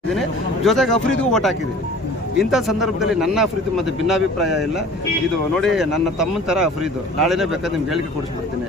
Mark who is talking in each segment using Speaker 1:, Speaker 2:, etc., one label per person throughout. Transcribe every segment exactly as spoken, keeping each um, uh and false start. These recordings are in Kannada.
Speaker 1: ಜೊತೆಗೆ ಅಫ್ರೀದ್ಗೂ ಓಟ್ ಹಾಕಿದ್ದೀನಿ. ಇಂಥ ಸಂದರ್ಭದಲ್ಲಿ ನನ್ನ ಅಫ್ರೀದ್ ಮತ್ತು ಭಿನ್ನಾಭಿಪ್ರಾಯ ಇಲ್ಲ. ಇದು ನೋಡಿ, ನನ್ನ ತಮ್ಮನ ಥರ ಅಫ್ರೀದು. ನಾಳೆನೇ ಬೇಕಾದ್ರೆ ನಿಮ್ಗೆ ಹೇಳಿಕೆ ಕೊಡಿಸ್ಬಿಡ್ತೀನಿ.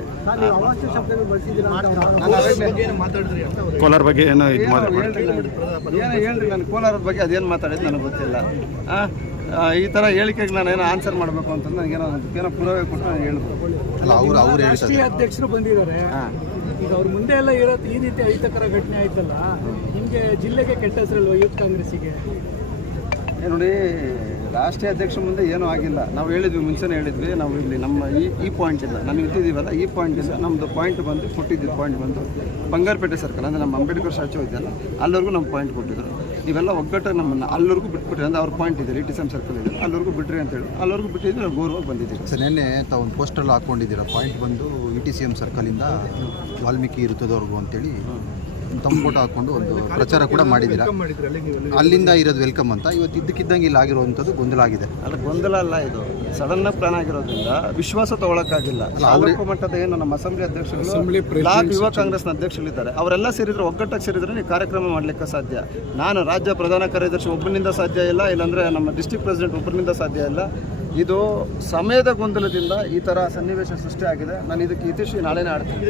Speaker 2: ಕೋಲಾರ ಬಗ್ಗೆ ಏನೋ
Speaker 1: ಏನೋ ಹೇಳ್ರಿ, ನಾನು ಕೋಲಾರದ ಬಗ್ಗೆ ಅದೇನು ಮಾತಾಡಿದ್ದು ನನಗೆ ಗೊತ್ತಿಲ್ಲ. ಈ ಥರ ಹೇಳಿಕೆಗೆ ನಾನು ಏನೋ ಆನ್ಸರ್ ಮಾಡಬೇಕು ಅಂತಂದ್ರೆ ನನಗೇನೋ ಏನೋ ಪುರಾವೆ ಕೊಟ್ಟು ನಾನು ಹೇಳ್ಬೋದು.
Speaker 3: ಅಲ್ಲ, ಅವರು ಅವರು
Speaker 4: ರಾಷ್ಟ್ರೀಯ ಅಧ್ಯಕ್ಷರು ಬಂದಿದ್ದಾರೆ. ಈಗ ಅವ್ರ ಮುಂದೆ ಎಲ್ಲ ಇರೋದು ಈ ರೀತಿ ಅಹಿತಕರ ಘಟನೆ ಆಯ್ತಲ್ಲ, ನಿಮಗೆ ಜಿಲ್ಲೆಗೆ ಕೆಟ್ಟ ಹೆಸರಲ್ವ ಯೂತ್ ಕಾಂಗ್ರೆಸ್ಸಿಗೆ?
Speaker 1: ನೋಡಿ, ರಾಷ್ಟ್ರೀಯ ಅಧ್ಯಕ್ಷ ಮುಂದೆ ಏನೂ ಆಗಿಲ್ಲ. ನಾವು ಹೇಳಿದ್ವಿ, ಮುಂಚೆನೇ ಹೇಳಿದ್ವಿ. ನಾವು ಇಲ್ಲಿ ನಮ್ಮ ಈ ಈ ಪಾಯಿಂಟಿಂದ ನಾನು ಇಟ್ಟಿದ್ದೀವಲ್ಲ, ಈ ಪಾಯಿಂಟಿಂದ ನಮ್ಮದು ಪಾಯಿಂಟ್ ಬಂದು ಕೊಟ್ಟಿದ್ದು ಪಾಯಿಂಟ್ ಬಂದು ಬಂಗಾರಪೇಟೆ ಸರ್ಕಲ್ ಅಂದರೆ ನಮ್ಮ ಅಂಬೇಡ್ಕರ್ ಸ್ಟ್ಯಾಚು ಇದೆಯಲ್ಲ, ಅಲ್ಲಿವರೆಗೂ ನಮ್ಮ ಪಾಯಿಂಟ್ ಕೊಟ್ಟಿದ್ರು. ನೀವೆಲ್ಲ ಒಗ್ಗಟ್ಟು ನಮ್ಮನ್ನು ಅಲ್ಲಿವರೆಗೂ ಬಿಟ್ಬಿಟ್ರಿ ಅಂದರೆ ಅವ್ರ ಪಾಯಿಂಟ್ ಇದೆ, ಟಿ ಎಮ್ ಸರ್ಕಲ್ ಇದೆ, ಅಲ್ಲಿವರೆಗೂ ಬಿಟ್ರಿ ಅಂತೇಳಿ ಅಲ್ಲಿವರೆಗೂ ಬಿಟ್ಟಿದ್ದು ನಾವು ಗೌರವವಾಗಿ ಬಂದಿದ್ದೀವಿ.
Speaker 3: ಸರ್, ನಿನ್ನೆ ತಾವು ಒಂದು ಪೋಸ್ಟಲ್ಲಿ ಹಾಕ್ಕೊಂಡಿದ್ದೀರಾ, ಪಾಯಿಂಟ್ ಬಂದು ಇ ಟಿ ಸಿ ಎಮ್ ಸರ್ಕಲಿಂದ ವಾಲ್ಮೀಕಿ ಇರುತ್ತದವ್ರಿಗೂ ಅಂತೇಳಿ ತಮ್ಮ ಫೋಟೋ ಹಾಕ್ಕೊಂಡು ಒಂದು ಪ್ರಚಾರ ಕೂಡ ಮಾಡಿದ್ದೀರಾ. ಅಲ್ಲಿಂದ ಇರೋದು ವೆಲ್ಕಮ್ ಅಂತ. ಇವತ್ತು ಇದ್ದಕ್ಕಿದ್ದಂಗೆ ಇಲ್ಲಿ ಆಗಿರುವಂಥದ್ದು ಗೊಂದಲ ಆಗಿದೆ.
Speaker 1: ಅಲ್ಲ, ಗೊಂದಲ ಅಲ್ಲ, ಇದು ಸಡನ್ನಾಗಿ ಪ್ಲಾನ್ ಆಗಿರೋದ್ರಿಂದ ವಿಶ್ವಾಸ ತಗೊಳಕ್ಕಾಗಿಲ್ಲ. ತಾಲೂಕು ಮಟ್ಟದ ಏನು ನಮ್ಮ ಅಸೆಂಬ್ಲಿ ಅಧ್ಯಕ್ಷರು, ಬ್ಲಾಕ್ ಯುವ ಕಾಂಗ್ರೆಸ್ನ ಅಧ್ಯಕ್ಷರಿದ್ದಾರೆ, ಅವರೆಲ್ಲ ಸೇರಿದ್ರೆ, ಒಗ್ಗಟ್ಟಾಗಿ ಸೇರಿದ್ರೆ ನೀವು ಕಾರ್ಯಕ್ರಮ ಮಾಡಲಿಕ್ಕೆ ಸಾಧ್ಯ. ನಾನು ರಾಜ್ಯ ಪ್ರಧಾನ ಕಾರ್ಯದರ್ಶಿ ಒಬ್ಬನಿಂದ ಸಾಧ್ಯ ಇಲ್ಲ, ಇಲ್ಲಾಂದರೆ ನಮ್ಮ ಡಿಸ್ಟ್ರಿಕ್ಟ್ ಪ್ರೆಸಿಡೆಂಟ್ ಒಬ್ಬರಿಂದ ಸಾಧ್ಯ ಇಲ್ಲ. ಇದು ಸಮಯದ ಗೊಂದಲದಿಂದ ಈ ಥರ ಸನ್ನಿವೇಶ ಸೃಷ್ಟಿ ಆಗಿದೆ. ನಾನು ಇದಕ್ಕೆ ಇತಿಶ್ರೀ ನಾಳೆನೇ ಆಡ್ತೀನಿ.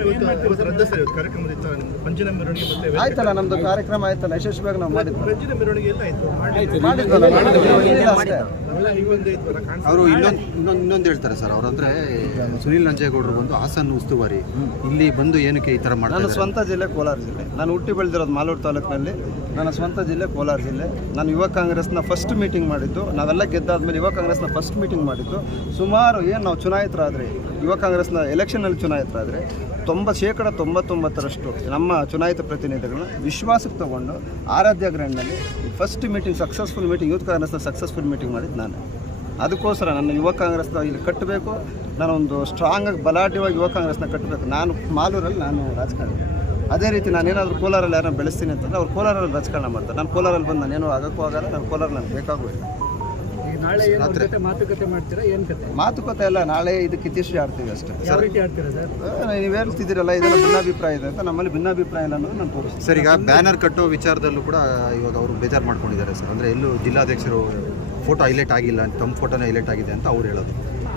Speaker 1: ಆಯ್ತಲ್ಲ, ನಮ್ಮದು ಕಾರ್ಯಕ್ರಮ ಆಯ್ತಲ್ಲ, ಯಶಸ್ವಿಯಾಗಿ ನಾವು ಮಾಡಿದ್ವಿ.
Speaker 3: ಅವರು ಇನ್ನೊಂದು ಇನ್ನೊಂದು ಇನ್ನೊಂದು ಹೇಳ್ತಾರೆ ಸರ್, ಅವರಂದ್ರೆ ಸುನೀಲ್ ನಂಜೇಗೌಡರು ಬಂದು ಹಾಸನ ಉಸ್ತುವಾರಿ, ಇಲ್ಲಿ ಬಂದು ಏನಕ್ಕೆ ಈ ಥರ ಮಾಡ್ತಾರೆ?
Speaker 1: ನನ್ನ ಸ್ವಂತ ಜಿಲ್ಲೆ ಕೋಲಾರ ಜಿಲ್ಲೆ. ನಾನು ಹುಟ್ಟಿ ಬೆಳೆದಿರೋದು ಮಾಲೂರು ತಾಲೂಕಿನಲ್ಲಿ. ನನ್ನ ಸ್ವಂತ ಜಿಲ್ಲೆ ಕೋಲಾರ ಜಿಲ್ಲೆ. ನಾನು ಯುವ ಕಾಂಗ್ರೆಸ್ನ ಫಸ್ಟ್ ಮೀಟಿಂಗ್ ಮಾಡಿದ್ದು, ನಾವೆಲ್ಲ ಗೆದ್ದಾದ್ಮೇಲೆ ಯುವ ಕಾಂಗ್ರೆಸ್ನ ಫಸ್ಟ್ ಮೀಟಿಂಗ್ ಮಾಡಿದ್ದು. ಸುಮಾರು ಏನು ನಾವು ಚುನಾಯಿತರಾದರೆ, ಯುವ ಕಾಂಗ್ರೆಸ್ನ ಎಲೆಕ್ಷನಲ್ಲಿ ಚುನಾಯಿತರಾದರೆ ತೊಂಬತ್ತು ಶೇಕಡ ತೊಂಬತ್ತೊಂಬತ್ತರಷ್ಟು ನಮ್ಮ ಚುನಾಯಿತ ಪ್ರತಿನಿಧಿಗಳನ್ನ ವಿಶ್ವಾಸಕ್ಕೆ ತೊಗೊಂಡು ಆರಾಧ್ಯ ಗ್ರ್ಯಾಂಡ್ನಲ್ಲಿ first meeting, successful meeting, youth ಕಾಂಗ್ರೆಸ್ನ ಸಕ್ಸಸ್ಫುಲ್ ಮೀಟಿಂಗ್ ಮಾಡಿದ್ದು ನಾನು. ಅದಕ್ಕೋಸ್ಕರ ನನ್ನ ಯುವ ಕಾಂಗ್ರೆಸ್ನ ಇಲ್ಲಿ ಕಟ್ಟಬೇಕು, ನಾನೊಂದು ಸ್ಟ್ರಾಂಗಾಗಿ ಬಲಾಢ್ಯವಾಗಿ ಯುವ ಕಾಂಗ್ರೆಸ್ನ ಕಟ್ಟಬೇಕು. ನಾನು ಮಾಲೂರಲ್ಲಿ ನಾನು ರಾಜಕಾರಣಿ. ಅದೇ ರೀತಿ ನಾನೇನಾದರೂ ಕೋಲಾರಲ್ಲಿ ಯಾರನ್ನ ಬೆಳೆಸ್ತೀನಿ ಅಂತಂದರೆ ಅವ್ರು ಕೋಲಾರಲ್ಲಿ ರಾಜಕಾರಣ ಮಾಡ್ತಾರೆ. ನಾನು ಕೋಲಾರಲ್ಲಿ ಬಂದು ನಾನೇನೋ ಆಗೋಕ್ಕೂ ಆಗಲ್ಲ, ನಾನು ಕೋಲಾರ ನನಗೆ ಬೇಕಾಗುವ.
Speaker 4: ನಾಳೆ ಏನು ಜೊತೆ ಮಾತುಕತೆ ಮಾಡ್ತೀರಾ? ಏನು ಕತೆ?
Speaker 1: ಮಾತುಕತೆ ಎಲ್ಲ ನಾಳೆ ಇದಕ್ಕೆ ಇತಿಶ್ರೀ ಆಡ್ತೀವಿ ಅಷ್ಟೇ.
Speaker 4: ಯಾವ ರೀತಿ ಆಡ್ತೀರಾ ಸರ್?
Speaker 1: ನೀವು ಹೇಳ್ತಿದ್ದೀರಲ್ಲ, ಇದೆಲ್ಲ ಭಿನ್ನಾಭಿಪ್ರಾಯ ಇದೆ ಅಂತ. ನಮ್ಮಲ್ಲಿ ಭಿನ್ನಾಭಿಪ್ರಾಯ ಇಲ್ಲ ಅನ್ನೋದು ನಾನು ತೋರಿಸ್ತೀನಿ.
Speaker 3: ಸರ್, ಈಗ ಬ್ಯಾನರ್ ಕಟ್ಟೋ ವಿಚಾರದಲ್ಲೂ ಕೂಡ ಇವಾಗ ಅವರು ಬೇಜಾರು ಮಾಡ್ಕೊಂಡಿದ್ದಾರೆ ಸರ್. ಅಂದರೆ ಎಲ್ಲೂ ಜಿಲ್ಲಾಧ್ಯಕ್ಷರು ಫೋಟೋ ಹೈಲೈಟ್ ಆಗಿಲ್ಲ, ತಮ್ಮ ಫೋಟೋನೇ ಹೈಲೈಟ್ ಆಗಿದೆ ಅಂತ ಅವ್ರು ಹೇಳೋದು.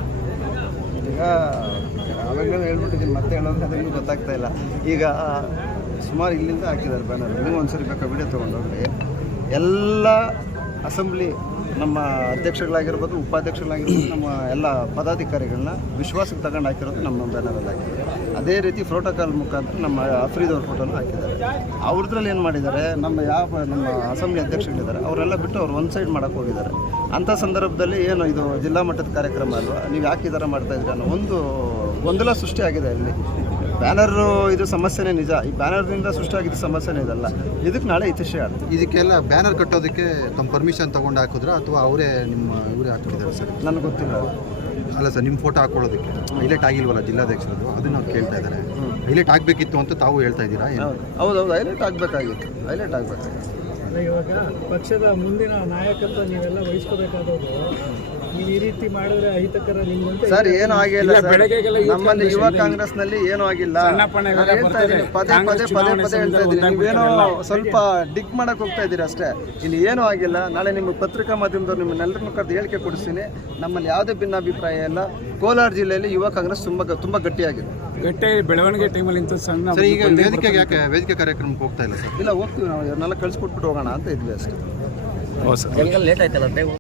Speaker 1: ಈಗ ಅವಾಗಲೇ ಹೇಳ್ಬಿಟ್ಟಿದ್ದೀನಿ, ಮತ್ತೆ ಹೇಳೋದು ಅದನ್ನು ಗೊತ್ತಾಗ್ತಾ ಇಲ್ಲ. ಈಗ ಸುಮಾರು ಇಲ್ಲಿಂದ ಹಾಕಿದ್ದಾರೆ ಬ್ಯಾನರ್. ನೀವು ಒಂದ್ಸರಿ ಬೇಕಾ ವಿಡಿಯೋ ತೊಗೊಂಡೋಗ್ರಿ. ಎಲ್ಲ ಅಸೆಂಬ್ಲಿ ನಮ್ಮ ಅಧ್ಯಕ್ಷಗಳಾಗಿರ್ಬೋದು, ಉಪಾಧ್ಯಕ್ಷಗಳಾಗಿರ್ಬೋದು, ನಮ್ಮ ಎಲ್ಲ ಪದಾಧಿಕಾರಿಗಳನ್ನ ವಿಶ್ವಾಸಕ್ಕೆ ತಗೊಂಡು ಹಾಕಿರೋದು ನಮ್ಮ ಬ್ಯಾನರಲ್ಲಿ ಹಾಕಿದ್ದಾರೆ. ಅದೇ ರೀತಿ ಪ್ರೋಟೋಕಾಲ್ ಮುಖಾಂತರ ನಮ್ಮ ಅಫ್ರೀದ್ ಅವ್ರ ಫೋಟೋನು ಹಾಕಿದ್ದಾರೆ. ಅವ್ರದ್ರಲ್ಲಿ ಏನು ಮಾಡಿದ್ದಾರೆ, ನಮ್ಮ ಯಾವ ನಮ್ಮ ಅಸೆಂಬ್ಲಿ ಅಧ್ಯಕ್ಷಗಳಿದ್ದಾರೆ ಅವರೆಲ್ಲ ಬಿಟ್ಟು ಅವ್ರು ಒಂದು ಸೈಡ್ ಮಾಡೋಕ್ಕೆ ಹೋಗಿದ್ದಾರೆ. ಅಂಥ ಸಂದರ್ಭದಲ್ಲಿ ಏನು ಇದು ಜಿಲ್ಲಾ ಮಟ್ಟದ ಕಾರ್ಯಕ್ರಮ ಅಲ್ವಾ, ನೀವು ಯಾಕೆ ಈ ಥರ ಮಾಡ್ತಾಯಿದ್ದೀರಿ ಅನ್ನೋ ಒಂದು ಗೊಂದಲ ಸೃಷ್ಟಿಯಾಗಿದೆ ಇಲ್ಲಿ. ಬ್ಯಾನರು ಇದು ಸಮಸ್ಯೆನೇ ನಿಜ. ಈ ಬ್ಯಾನರ್ನಿಂದ ಸೃಷ್ಟಿಯಾಗಿದ್ದ ಸಮಸ್ಯೆನೇ ಇದಲ್ಲ. ಇದಕ್ಕೆ ನಾಳೆ ಇತಿಶ್ರೀ ಆಗ್ತದೆ.
Speaker 3: ಇದಕ್ಕೆಲ್ಲ ಬ್ಯಾನರ್ ಕಟ್ಟೋದಕ್ಕೆ ತಮ್ಮ ಪರ್ಮಿಷನ್ ತೊಗೊಂಡು ಹಾಕಿದ್ರಾ ಅಥವಾ ಅವರೇ ನಿಮ್ಮ ಇವರೇ ಹಾಕಿದ್ದಾರೆ ಸರ್?
Speaker 1: ನನಗೆ ಗೊತ್ತಿಲ್ಲ.
Speaker 3: ಅಲ್ಲ ಸರ್, ನಿಮ್ಮ ಫೋಟೋ ಹಾಕೊಳ್ಳೋದಕ್ಕೆ ಹೈಲೈಟ್ ಆಗಿಲ್ವಲ್ಲ ಜಿಲ್ಲಾಧ್ಯಕ್ಷರದು, ಅದನ್ನು ಅವ್ರು ಕೇಳ್ತಾ ಇದ್ದಾರೆ. ಹೈಲೈಟ್ ಆಗಬೇಕಿತ್ತು ಅಂತ ತಾವು ಹೇಳ್ತಾ ಇದ್ದೀರಾ?
Speaker 1: ಹೌದೌದು, ಹೈಲೈಟ್ ಆಗಬೇಕಾಗಿತ್ತು, ಹೈಲೈಟ್ ಆಗಬೇಕಾಗಿತ್ತು.
Speaker 4: ಇವಾಗ ಪಕ್ಷದ ಮುಂದಿನ ನಾಯಕತ್ವ ನೀವೆಲ್ಲ ವಹಿಸ್ಕೋಬೇಕಾದವರು, ನೀವು ಈ ರೀತಿ ಮಾಡಿದ್ರೆ ಅಹಿತಕರ ನಿಮ್ಗಂತ.
Speaker 1: ಸರ್, ಏನೂ ಆಗಿಲ್ಲ ನಮ್ಮಲ್ಲಿ ಯುವ ಕಾಂಗ್ರೆಸ್ನಲ್ಲಿ ಏನೂ ಆಗಿಲ್ಲ. ಹೇಳ್ತಾ ಇದ್ದೀನಿ, ಪದೇ ಪದೇ ಪದೇ ಪದೇ ಹೇಳ್ತಾ ಇದ್ದೀನಿ. ನೀವೇನೋ ಸ್ವಲ್ಪ ಡಿಗ್ ಮಾಡಕ್ಕೆ ಹೋಗ್ತಾ ಇದ್ದೀರಿ ಅಷ್ಟೇ. ಇಲ್ಲಿ ಏನೂ ಆಗಿಲ್ಲ. ನಾಳೆ ನಿಮಗೆ ಪತ್ರಿಕಾ ಮಾಧ್ಯಮದವ್ರು ನಿಮ್ಮನ್ನೆಲ್ಲರನ್ನೂ ಕರೆದು ಹೇಳಿಕೆ ಕೊಡಿಸ್ತೀನಿ. ನಮ್ಮಲ್ಲಿ ಯಾವುದೇ ಭಿನ್ನಾಭಿಪ್ರಾಯ ಇಲ್ಲ. ಕೋಲಾರ ಜಿಲ್ಲೆಯಲ್ಲಿ ಯುವ ಕಾಂಗ್ರೆಸ್ ತುಂಬ ತುಂಬ ಗಟ್ಟಿಯಾಗಿದೆ.
Speaker 4: ಗಟ್ಟಿ ಬೆಳವಣಿಗೆ ಟೈಮಲ್ಲಿ ಇಂಥ ಸಣ್ಣ
Speaker 3: ಸರ್, ಈಗ ವೇದಿಕೆಗೆ ಯಾಕೆ ವೇದಿಕೆ ಕಾರ್ಯಕ್ರಮಕ್ಕೆ ಹೋಗ್ತಾ ಇಲ್ಲ ಸರ್?
Speaker 1: ಇಲ್ಲ, ಹೋಗ್ತೀವಿ ನಾವು. ಇವನ್ನೆಲ್ಲ ಕಳಿಸ್ಕೊಟ್ಬಿಟ್ಟು ಹೋಗೋಣ ಅಂತ ಇದ್ವಿ ಅಷ್ಟೇ.
Speaker 2: ಲೇಟ್ ಆಯ್ತಲ್ಲ.